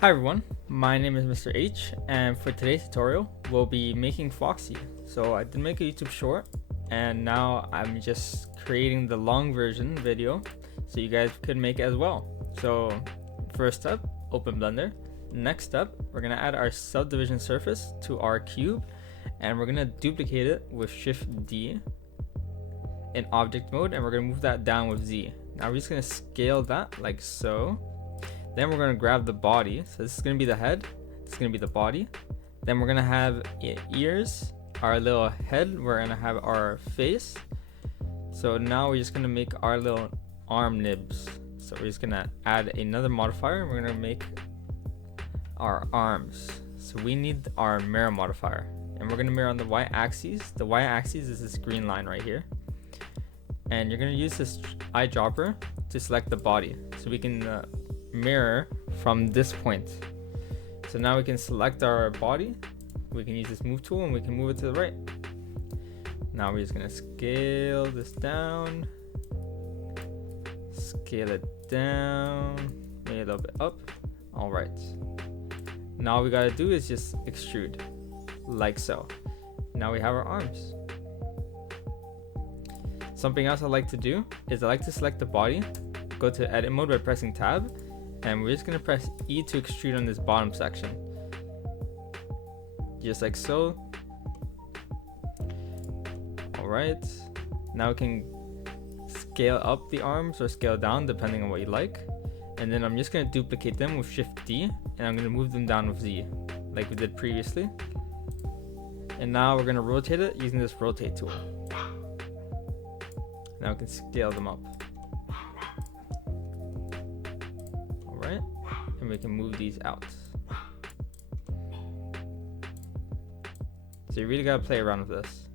Hi everyone, my name is Mr. H, and for today's tutorial, we'll be making Foxy. So I did make a YouTube short, and now I'm just creating the long version video, so you guys could make it as well. So first step, open Blender. Next step, we're gonna add our subdivision surface to our cube, and we're gonna duplicate it with Shift D in object mode, and we're gonna move that down with Z. Now we're just gonna scale that like so. Then we're going to grab the body. So this is going to be the head. This is going to be the body. Then we're going to have ears, our little head. We're going to have our face. So now we're just going to make our little arm nibs. So we're just going to add another modifier. We're going to make our arms. So we need our mirror modifier. And we're going to mirror on the y-axis. The y-axis is this green line right here. And you're going to use this eyedropper to select the body. So we can mirror from this point. So now we can select our body, we can use this move tool, and we can move it to the right. Now we're just gonna scale this down, scale it down, maybe a little bit up. All right, now all we gotta do is just extrude like so. Now we have our arms. Something else I like to do is I like to select the body, go to edit mode by pressing tab, and we're just going to press E to extrude on this bottom section. Just like so. Alright. Now we can scale up the arms or scale down depending on what you like. And then I'm just going to duplicate them with Shift D, and I'm going to move them down with Z like we did previously. And now we're going to rotate it using this rotate tool. Now we can scale them up. And we can move these out. So you really gotta play around with this.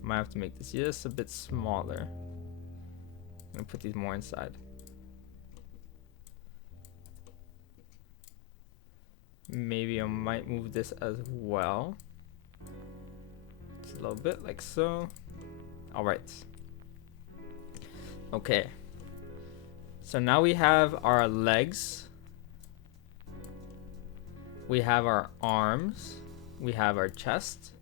Might have to make this just a bit smaller. I'm gonna put these more inside. Maybe I might move this as well. Just a little bit like so. All right. Okay, so now we have our legs, we have our arms, we have our chest.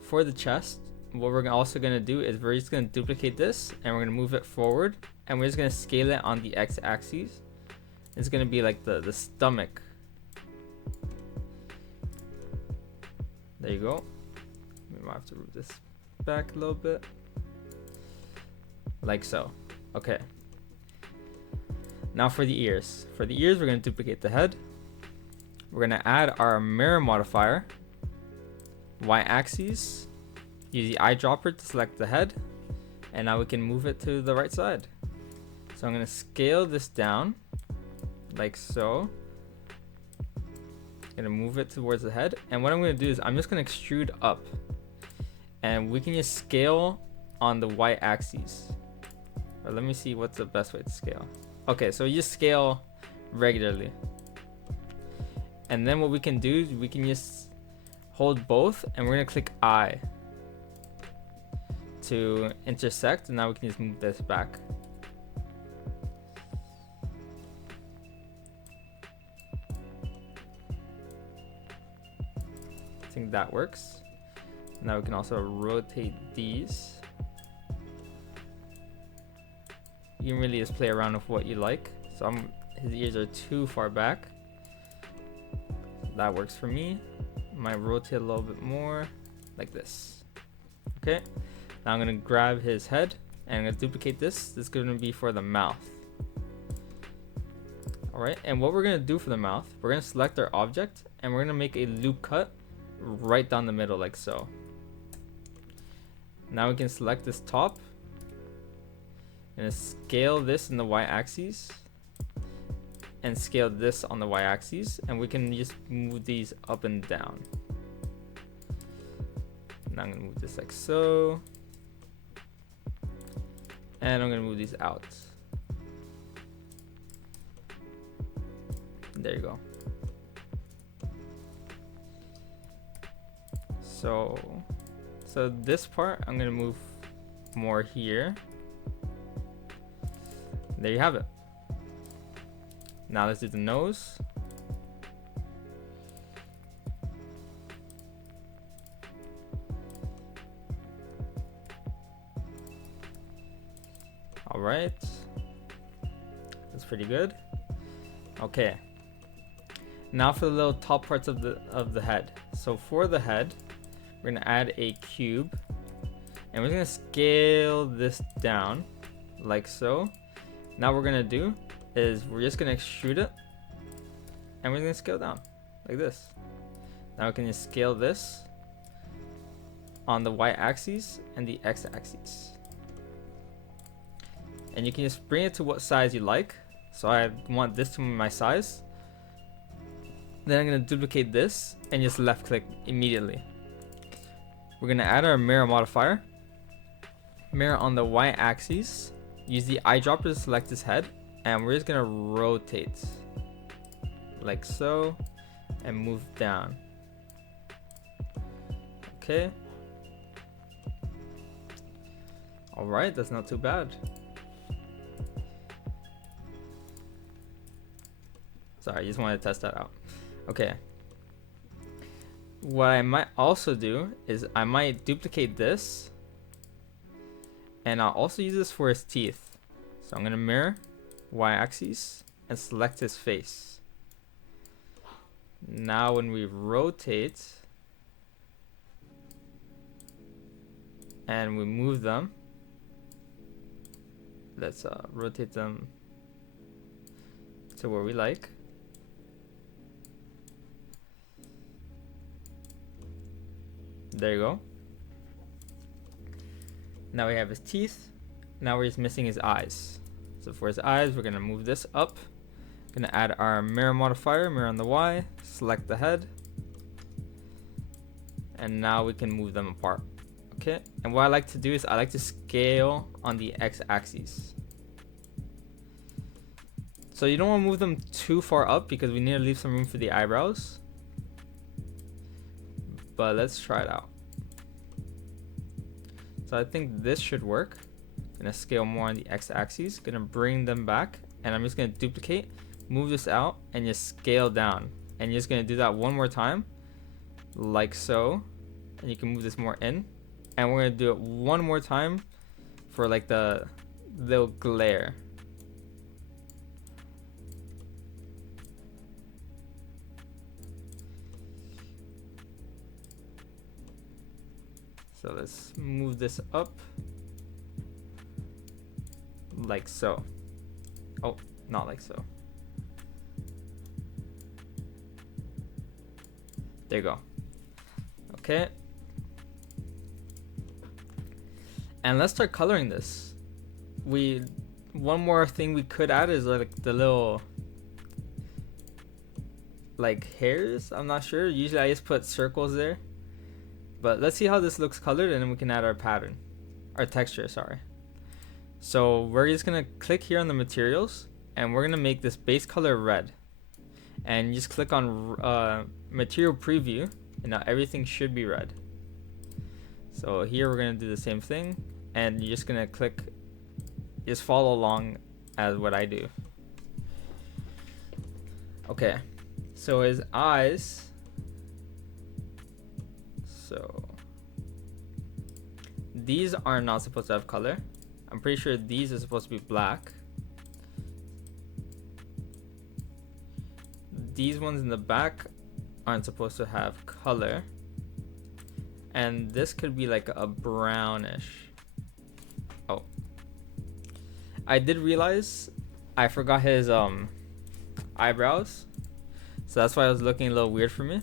For the chest, what we're also going to do is we're just going to duplicate this, and we're going to move it forward, and we're just going to scale it on the x-axis. It's going to be like the stomach. There you go. We might have to move this back a little bit, like so. Okay. Now for the ears. For the ears, we're going to duplicate the head. We're going to add our mirror modifier, y-axis, use the eyedropper to select the head, and now we can move it to the right side. So I'm going to scale this down like so. Going to move it towards the head, and what I'm going to do is I'm just going to extrude up, and we can just scale on the y-axis. Let me see what's the best way to scale. Okay, so you just scale regularly. And then what we can do is we can just hold both, and we're gonna click I to intersect, and now we can just move this back. I think that works. Now we can also rotate these. You can really just play around with what you like. So his ears are too far back. That works for me. Might rotate a little bit more, like this. Okay. Now I'm gonna grab his head, and I'm gonna duplicate this. This is gonna be for the mouth. All right. And what we're gonna do for the mouth, we're gonna select our object, and we're gonna make a loop cut right down the middle, like so. Now we can select this top. Gonna scale this in the y-axis and scale this on the y-axis, and we can just move these up and down. Now I'm gonna move this like so, and I'm gonna move these out. There you go. So this part I'm gonna move more here. there you have it. Now let's do the nose. All right, that's pretty good. Okay, now for the little top parts of the head. So for the head, we're gonna add a cube, and we're gonna scale this down like so. Now what we're gonna do is we're just gonna extrude it, and we're gonna scale down like this. Now we can just scale this on the y-axis and the x-axis. And you can just bring it to what size you like. So I want this to be my size. Then I'm gonna duplicate this and just left click immediately. We're gonna add our mirror modifier. Mirror on the y-axis. Use the eyedropper to select his head. And we're just gonna rotate like so and move down. Okay. Alright, that's not too bad. Sorry, I just wanted to test that out. Okay. What I might also do is I might duplicate this, and I'll also use this for his teeth. So I'm gonna mirror y-axis and select his face. Now when we rotate and we move them, let's rotate them to where we like. There you go. Now we have his teeth. Now we're just missing his eyes. So for his eyes, we're gonna move this up. Gonna add our mirror modifier, mirror on the Y, select the head. And now we can move them apart. Okay, and what I like to do is I like to scale on the x-axis. So you don't want to move them too far up because we need to leave some room for the eyebrows. But let's try it out. So I think this should work. Gonna scale more on the x-axis. Gonna bring them back, and I'm just gonna duplicate, move this out, and just scale down. And you're just gonna do that one more time, like so. And you can move this more in. And we're gonna do it one more time for like the little glare. So let's move this up like so. Oh, not like so. There you go. Okay. And let's start coloring this. One more thing we could add is like the little like hairs. I'm not sure. Usually I just put circles there. But let's see how this looks colored, and then we can add our pattern, our texture, sorry. So we're just gonna click here on the materials, and we're gonna make this base color red. And just click on material preview, and now everything should be red. So here we're gonna do the same thing, and you're just gonna click, just follow along as what I do. Okay, so his eyes. So these are not supposed to have color. I'm pretty sure these are supposed to be black. These ones in the back aren't supposed to have color. And this could be like a brownish. Oh. I did realize I forgot his eyebrows. So that's why it was looking a little weird for me.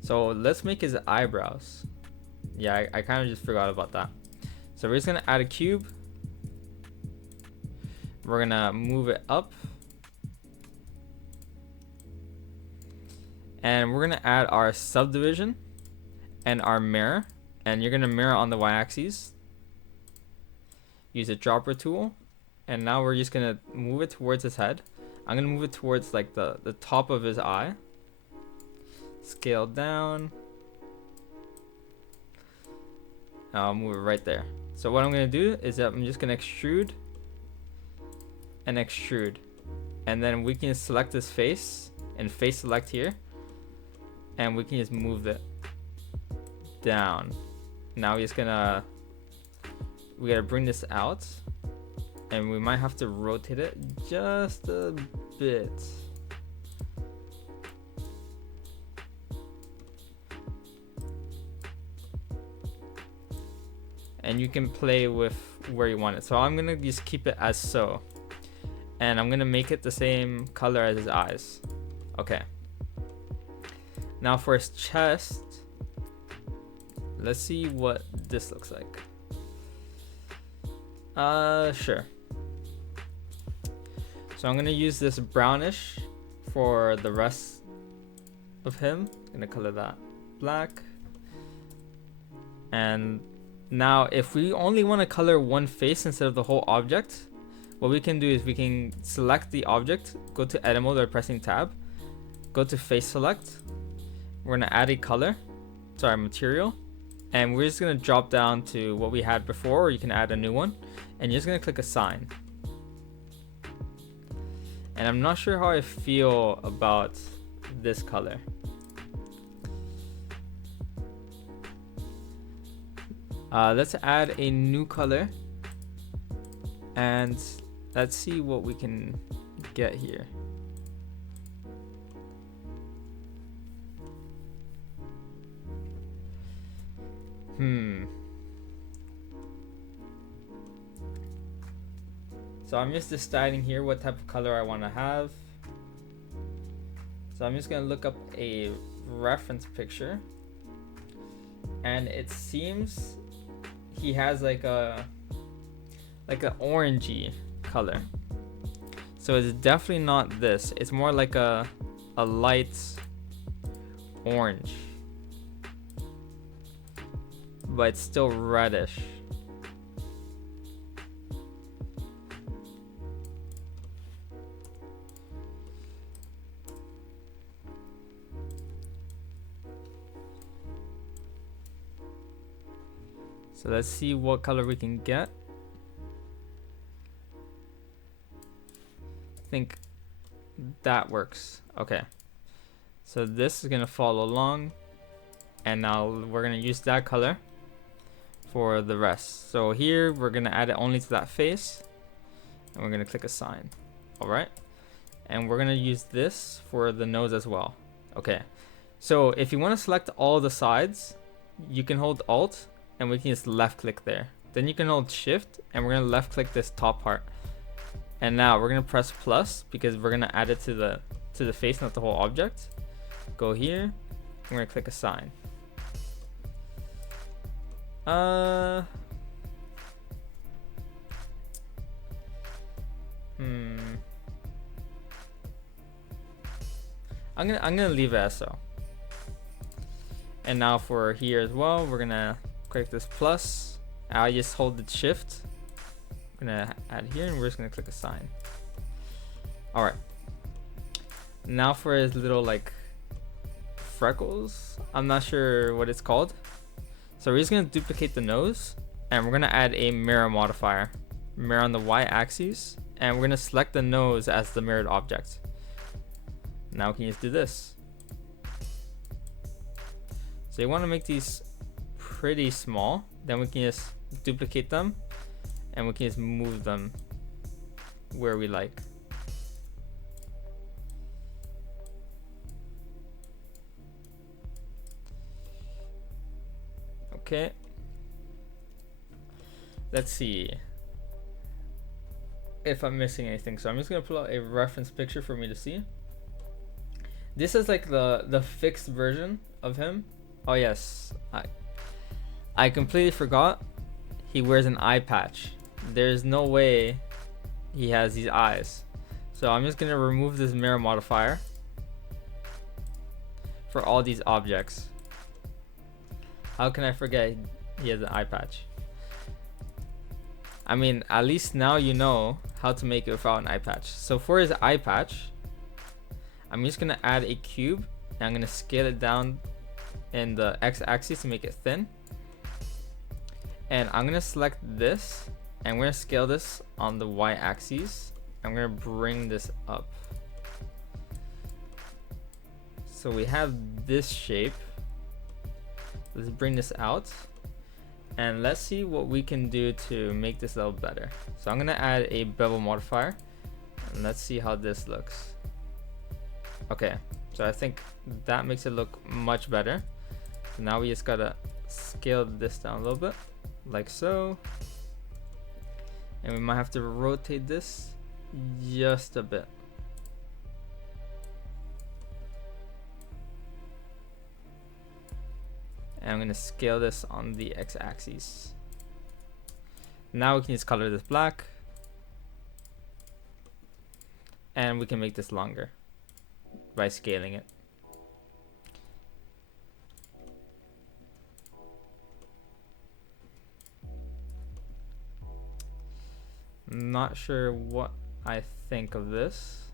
So let's make his eyebrows. Yeah, I kind of just forgot about that. So we're just gonna add a cube. We're gonna move it up. And we're gonna add our subdivision and our mirror. And you're gonna mirror on the y-axis. Use a dropper tool. And now we're just gonna move it towards his head. I'm gonna move it towards like the top of his eye. Scale down. I'll move it right there. So what I'm gonna do is that I'm just gonna extrude and extrude, and then we can select this face and face select here, and we can just move it down. Now we gotta bring this out, and we might have to rotate it just a bit. And you can play with where you want it. So I'm gonna just keep it as so, and I'm gonna make it the same color as his eyes. Okay. Now for his chest, let's see what this looks like. Sure. So I'm gonna use this brownish for the rest of him. I'm gonna color that black. And now if we only want to color one face instead of the whole object, what we can do is we can select the object, go to edit mode by pressing tab, go to face select. We're gonna add a color, sorry, material, and we're just gonna drop down to what we had before, or you can add a new one, and you're just gonna click assign. And I'm not sure how I feel about this color. Let's add a new color, and let's see what we can get here. So I'm just deciding here what type of color I want to have. So I'm just gonna look up a reference picture, and it seems he has like an orangey color. So it's definitely not this. It's more like a light orange, but it's still reddish. So let's see what color we can get. I think that works. Okay. So this is gonna follow along, and now we're gonna use that color for the rest. So here we're gonna add it only to that face, and we're gonna click assign. All right. And we're gonna use this for the nose as well. Okay. So if you want to select all the sides, you can hold Alt, and we can just left click there. Then you can hold Shift, and we're gonna left click this top part. And now we're gonna press plus because we're gonna add it to the face, not the whole object. Go here, we're gonna click assign. I'm gonna leave it as so. And now for here as well, we're gonna click this plus. I just hold the shift. I'm gonna add here, and we're just gonna click assign. All right. Now for his little like freckles, I'm not sure what it's called. So we're just gonna duplicate the nose, and we're gonna add a mirror modifier, mirror on the y-axis, and we're gonna select the nose as the mirrored object. Now we can just do this. So you want to make these pretty small, then we can just duplicate them, and we can just move them where we like. Okay. Let's see if I'm missing anything. So I'm just gonna pull out a reference picture for me to see. This is like the fixed version of him. Oh yes, I completely forgot. He wears an eye patch. There's no way he has these eyes. So I'm just gonna remove this mirror modifier for all these objects. How can I forget he has an eye patch? I mean, at least now you know how to make it without an eye patch. So for his eye patch, I'm just gonna add a cube, and I'm gonna scale it down in the x-axis to make it thin. And I'm gonna select this, and we're gonna scale this on the y-axis. I'm gonna bring this up. So we have this shape. Let's bring this out, and let's see what we can do to make this a little better. So I'm gonna add a bevel modifier, and let's see how this looks. Okay, so I think that makes it look much better. So now we just gotta scale this down a little bit, like so. And we might have to rotate this just a bit. And I'm gonna scale this on the x-axis. Now we can just color this black, and we can make this longer by scaling it. Not sure what I think of this.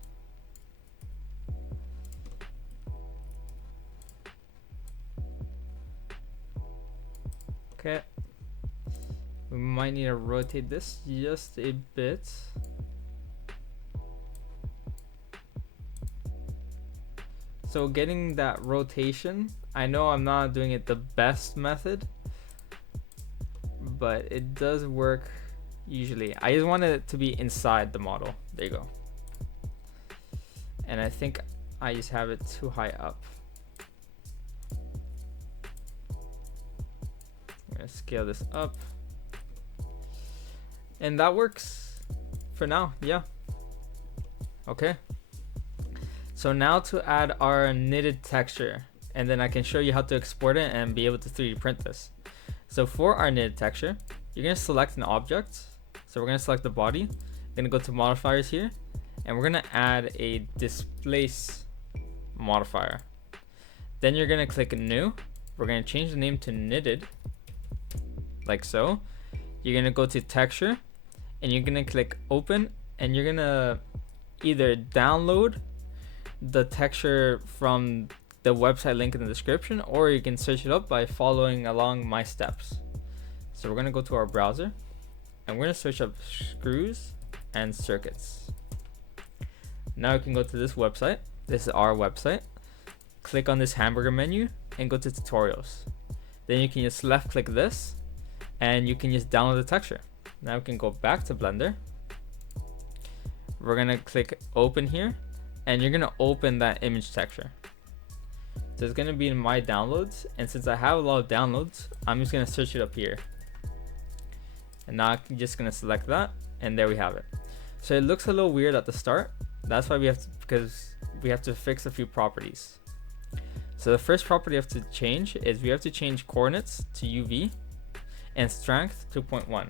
Okay, we might need to rotate this just a bit. So getting that rotation, I know I'm not doing it the best method, but it does work usually. I just want it to be inside the model. There you go. And I think I just have it too high up. I'm gonna scale this up. And that works for now, yeah. Okay. So now to add our knitted texture, and then I can show you how to export it and be able to 3D print this. So for our knitted texture, you're gonna select an object. So we're gonna select the body, gonna go to modifiers here, and we're gonna add a displace modifier. Then you're gonna click new. We're gonna change the name to knitted, like so. You're gonna go to texture, and you're gonna click open, and you're gonna either download the texture from the website link in the description, or you can search it up by following along my steps. So we're gonna go to our browser, and we're gonna search up screws and circuits. Now you can go to this website. This is our website. Click on this hamburger menu and go to tutorials. Then you can just left click this, and you can just download the texture. Now we can go back to Blender. We're gonna click open here, and you're gonna open that image texture. So it's gonna be in my downloads, and since I have a lot of downloads, I'm just gonna search it up here. And now I'm just gonna select that, and there we have it. So it looks a little weird at the start. That's why because we have to fix a few properties. So the first property we have to change is we have to change coordinates to UV and strength to 0.1.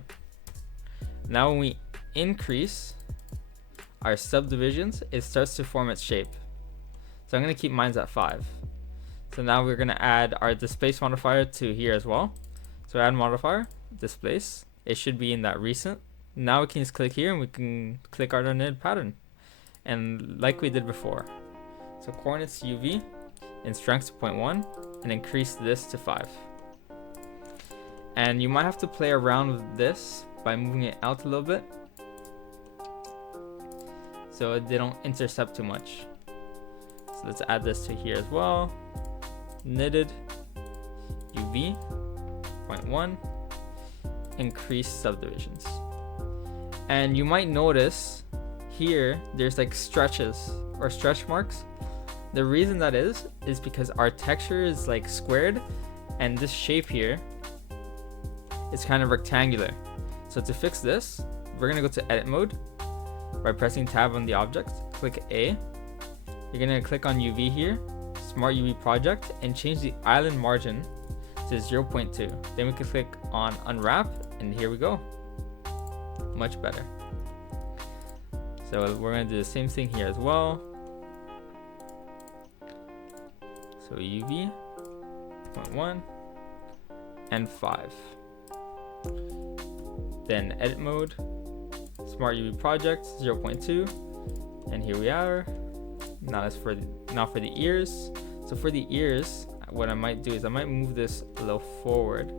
Now when we increase our subdivisions, it starts to form its shape. So I'm gonna keep mine at 5. So now we're gonna add our displace modifier to here as well. So add modifier, displace. It should be in that recent. Now we can just click here, and we can click our knitted pattern. And like we did before. So coordinates UV and strength to 0.1, and increase this to 5. And you might have to play around with this by moving it out a little bit, so they don't intercept too much. So let's add this to here as well. Knitted UV 0.1, increase subdivisions. And you might notice here there's like stretches or stretch marks. The reason that is because our texture is like squared, and this shape here is kind of rectangular. So to fix this, we're gonna go to edit mode by pressing tab on the object, click A. You're gonna click on UV here, Smart UV project, and change the island margin to 0.2. Then we can click on unwrap, and here we go. Much better. So we're gonna do the same thing here as well. So UV 0.1 and 5. Then edit mode, Smart UV project 0.2, and here we are. Now that's for the ears. So for the ears, what I might do is I might move this a little forward.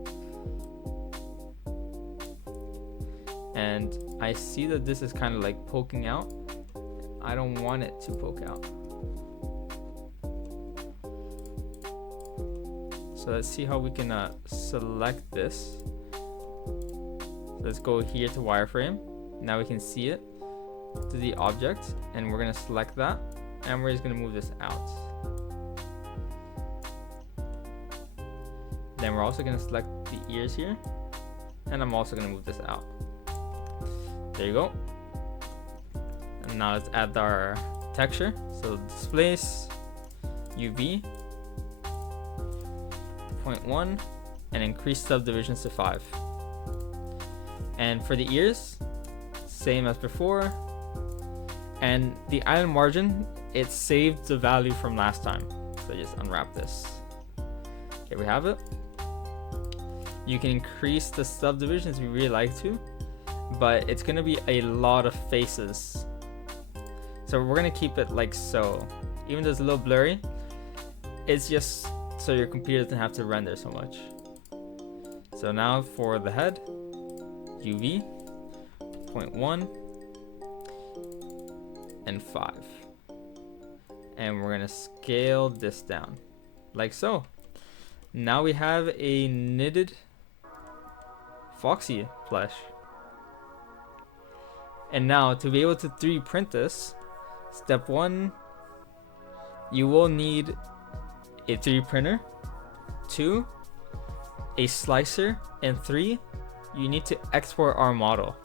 and I see that this is kind of like poking out. I don't want it to poke out. So let's see how we can select this. Let's go here to wireframe. Now we can see it to the object, and we're gonna select that, and we're just gonna move this out. Then we're also gonna select the ears here, and I'm also gonna move this out. There you go. And now let's add our texture. So displace UV 0.1 and increase subdivisions to 5. And for the ears, same as before. And the island margin, it saved the value from last time. So just unwrap this. Here we have it. You can increase the subdivisions if you really like to, but it's gonna be a lot of faces. So we're gonna keep it like so. Even though it's a little blurry, it's just so your computer doesn't have to render so much. So now for the head, UV 0.1 and 5. And we're gonna scale this down like so. Now we have a knitted Foxy flesh. And now to be able to 3D print this, step 1, you will need a 3D printer, 2, a slicer, and 3, you need to export our model.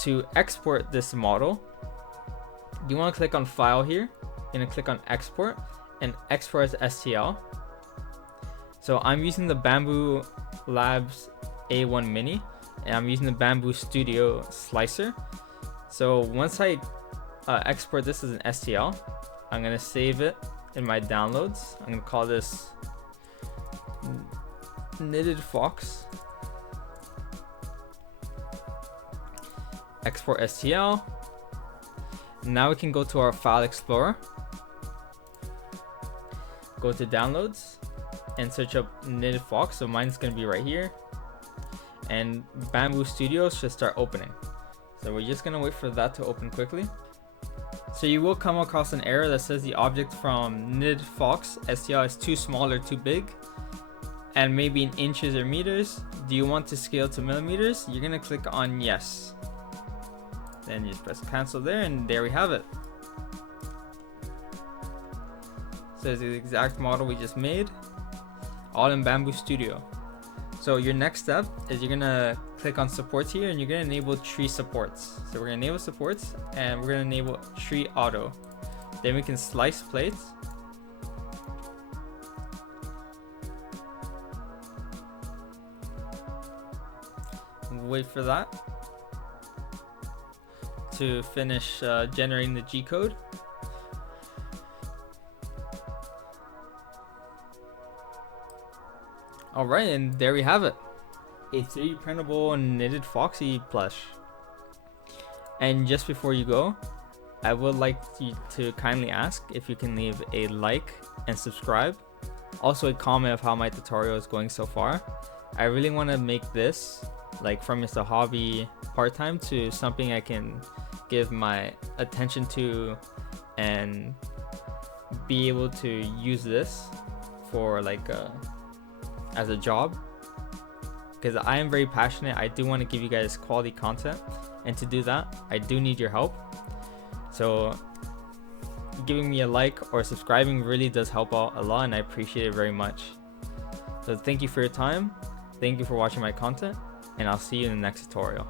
To export this model, you want to click on File here, you're going to click on Export, and export as STL. So I'm using the Bambu Labs A1 Mini, and I'm using the BambuStudio slicer. So once I export this as an STL, I'm going to save it in my downloads. I'm going to call this Knitted Fox. Export STL. Now we can go to our file explorer, go to downloads, and search up Knitted Fox. So mine's going to be right here, and BambuStudio should start opening. So we're just going to wait for that to open quickly. So you will come across an error that says the object from Knitted Fox STL is too small or too big, and maybe in inches or meters. Do you want to scale to millimeters? You're going to click on yes. Then you just press cancel there, and there we have it. So it's the exact model we just made, all in BambuStudio. So your next step is you're gonna click on supports here, and you're gonna enable tree supports. So we're gonna enable supports, and we're gonna enable tree auto. Then we can slice plates. Wait for that to finish generating the G code. Alright, and there we have it. A 3D printable knitted Foxy plush. And just before you go, I would like you to kindly ask if you can leave a like and subscribe. Also a comment of how my tutorial is going so far. I really want to make this like from just a hobby part-time to something I can give my attention to and be able to use this for like as a job, because I am very passionate. I do want to give you guys quality content, and to do that I do need your help. So giving me a like or subscribing really does help out a lot, and I appreciate it very much. So thank you for your time, thank you for watching my content, and I'll see you in the next tutorial.